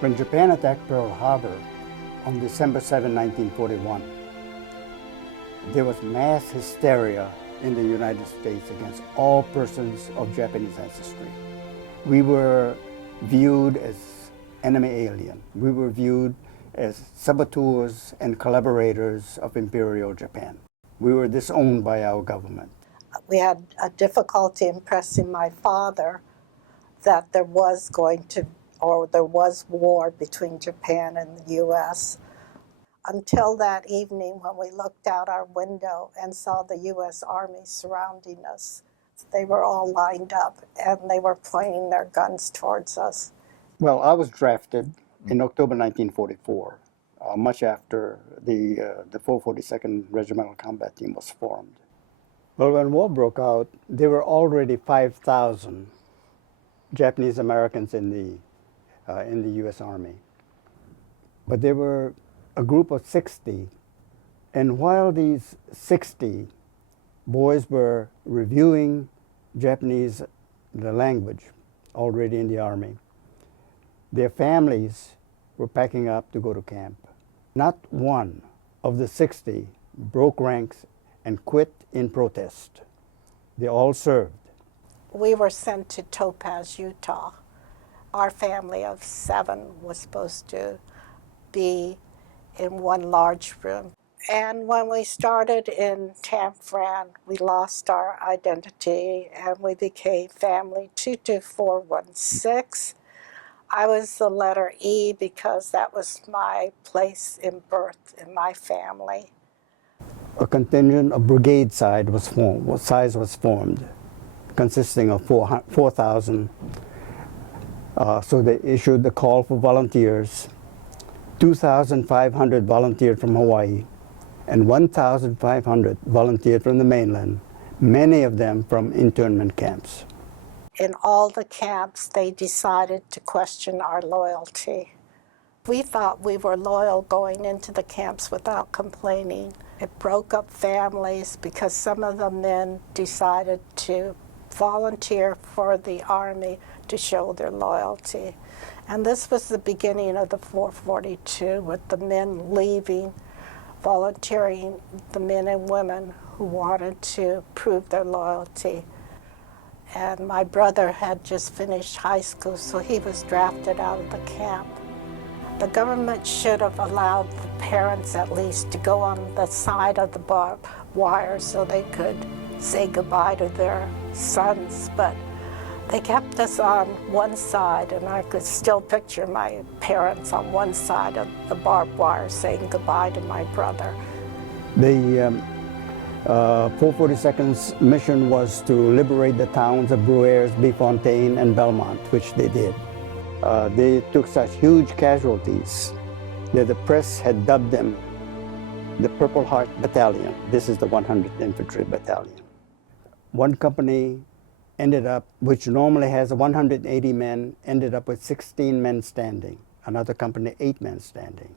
When Japan attacked Pearl Harbor on December 7, 1941, there was mass hysteria in the United States against all persons of Japanese ancestry. We were viewed as enemy alien. We were viewed as saboteurs and collaborators of Imperial Japan. We were disowned by our government. We had a difficulty impressing my father that there was war between Japan and the U.S. until that evening when we looked out our window and saw the U.S. Army surrounding us. They were all lined up and they were pointing their guns towards us. Well, I was drafted in October 1944, much after the 442nd Regimental Combat Team was formed. Well, when war broke out, there were already 5,000 Japanese Americans in the U.S. Army. But there were a group of 60, and while these 60 boys were reviewing Japanese, the language, already in the Army, their families were packing up to go to camp. Not one of the 60 broke ranks and quit in protest. They all served. We were sent to Topaz, Utah. Our family of 7 was supposed to be in one large room. And when we started in Camp Fran, we lost our identity and we became family 22416. I was the letter E because that was my place in birth in my family. A contingent of brigade size was formed, consisting of 4,000. So they issued the call for volunteers. 2,500 volunteered from Hawaii, and 1,500 volunteered from the mainland, many of them from internment camps. In all the camps, they decided to question our loyalty. We thought we were loyal going into the camps without complaining. It broke up families because some of the men decided to volunteer for the Army to show their loyalty. And this was the beginning of the 442, with the men leaving, volunteering, the men and women who wanted to prove their loyalty. And my brother had just finished high school, so he was drafted out of the camp. The government should have allowed the parents at least to go on the side of the barbed wire so they could say goodbye to their sons, but they kept us on one side, and I could still picture my parents on one side of the barbed wire saying goodbye to my brother. The 442nd's mission was to liberate the towns of Bruyères, Bifontaine, and Belmont, which they did. They took such huge casualties that the press had dubbed them the Purple Heart Battalion. This is the 100th Infantry Battalion. One company ended up, which normally has 180 men, ended up with 16 men standing. Another company, 8 men standing.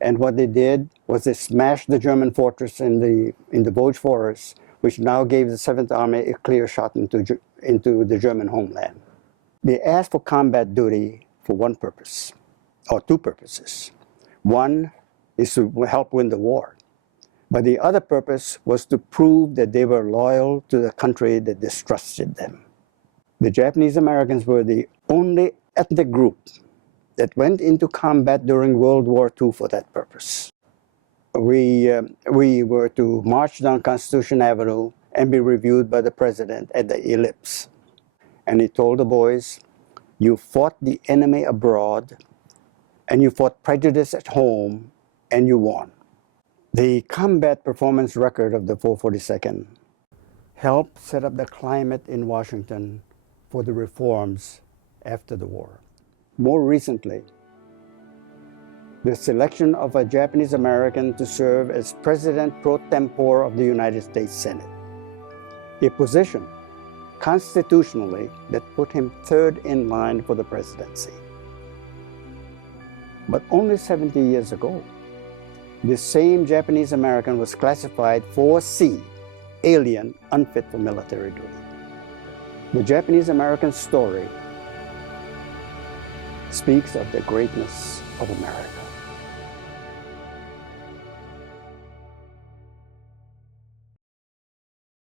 And what they did was they smashed the German fortress in the Vosges Forest, which now gave the 7th Army a clear shot into the German homeland. They asked for combat duty for one purpose, or two purposes. One is to help win the war. But the other purpose was to prove that they were loyal to the country that distrusted them. The Japanese Americans were the only ethnic group that went into combat during World War II for that purpose. We were to march down Constitution Avenue and be reviewed by the president at the Ellipse. And he told the boys, you fought the enemy abroad, and you fought prejudice at home, and you won. The combat performance record of the 442nd helped set up the climate in Washington for the reforms after the war. More recently, the selection of a Japanese American to serve as President pro tempore of the United States Senate, a position constitutionally that put him 3rd in line for the presidency. But only 70 years ago, this same Japanese American was classified 4C, alien, unfit for military duty. The Japanese American story speaks of the greatness of America.